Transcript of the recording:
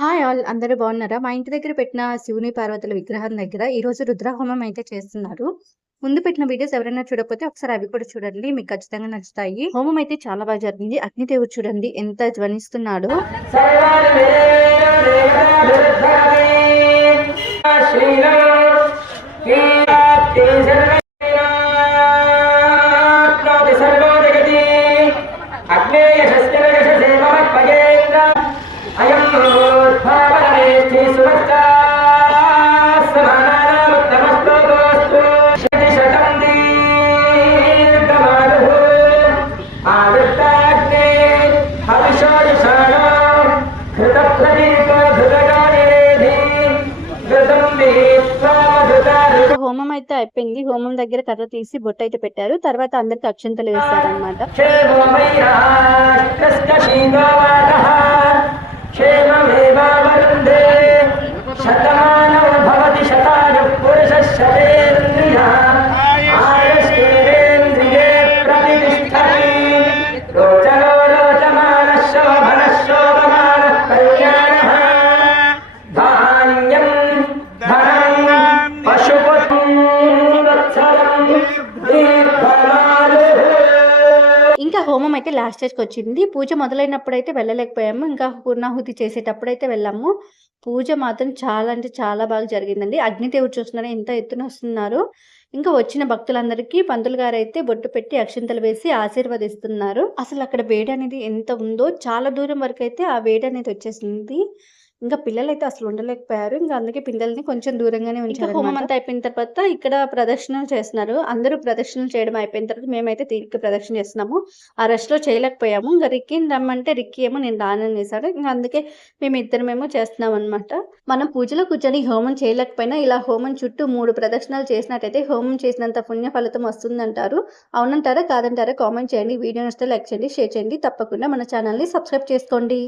Hi all అందరూ బాగున్నారా? మా ఇంటి దగ్గర పెట్టిన శివుని పార్వతుల విగ్రహం దగ్గర ఈ రోజు రుద్రహోమం అయితే చేస్తున్నారు. ముందు పెట్టిన వీడియోస్ ఎవరైనా చూడకపోతే ఒకసారి అవి కూడా చూడండి మీకు ఖచ్చితంగా నచ్చుతాయి. హోమం అయితే చాలా బాగా జరిగింది. అగ్నిదేవుడు చూడండి ఎంత ధ్వనిస్తున్నాడు. హోమం అయితే అయిపోయింది. హోమం దగ్గర కర్ర తీసి బొట్ట అయితే పెట్టారు. తర్వాత అందరికి అక్షంతలు వేస్తారు అనమాట క్షేమమే ఇంకా హోమం అయితే లాస్ట్ స్టేజ్కి వచ్చింది. పూజ మొదలైనప్పుడు అయితే వెళ్ళలేకపోయాము. ఇంకా పూర్ణాహుతి చేసేటప్పుడు అయితే వెళ్ళాము. పూజ మాత్రం చాలా అంటే చాలా బాగా జరిగిందండి. అగ్నిదేవుడు చూస్తున్నారు? ఎంత ఎత్తున వస్తున్నారు. ఇంకా వచ్చిన భక్తులందరికీ పంతులు గారు అయితే బొట్టు పెట్టి అక్షింతలు వేసి ఆశీర్వదిస్తున్నారు. అసలు అక్కడ వేడి అనేది ఎంత ఉందో చాలా దూరం వరకు అయితే ఆ వేడి అనేది వచ్చేసింది. ఇంకా పిల్లలు అయితే అసలు ఉండలేకపోయారు. ఇంకా అందుకే పిల్లల్ని కొంచెం దూరంగానే ఉంచారు హోమం అంతా అయిపోయిన తర్వాత ఇక్కడ ప్రదర్శనలు చేస్తున్నారు. అందరూ ప్రదర్శనలు చేయడం అయిపోయిన తర్వాత మేమైతే దీనికి ప్రదర్శన చేస్తున్నాము. ఆ rush లో చేయలేకపోయాము. ఇంకా రిక్కీని రమ్మంటే రిక్కీ ఏమో నేను రానని వేశాడు ఇంకా అందుకే మేము ఇద్దరమేమో చేస్తున్నాం అనమాట మనం పూజలో కూర్చొని హోమం చేయలేకపోయినా ఇలా హోమం చుట్టూ మూడు ప్రదక్షిణాలు చేసినట్టయితే హోమం చేసినంత పుణ్య ఫలితం వస్తుందంటారు. అవునంటారా? కాదంటారా? కామెంట్ చేయండి. వీడియో నచ్చితే లైక్ చేయండి షేర్ చేయండి. తప్పకుండా మన ఛానల్ని సబ్స్క్రైబ్ చేసుకోండి.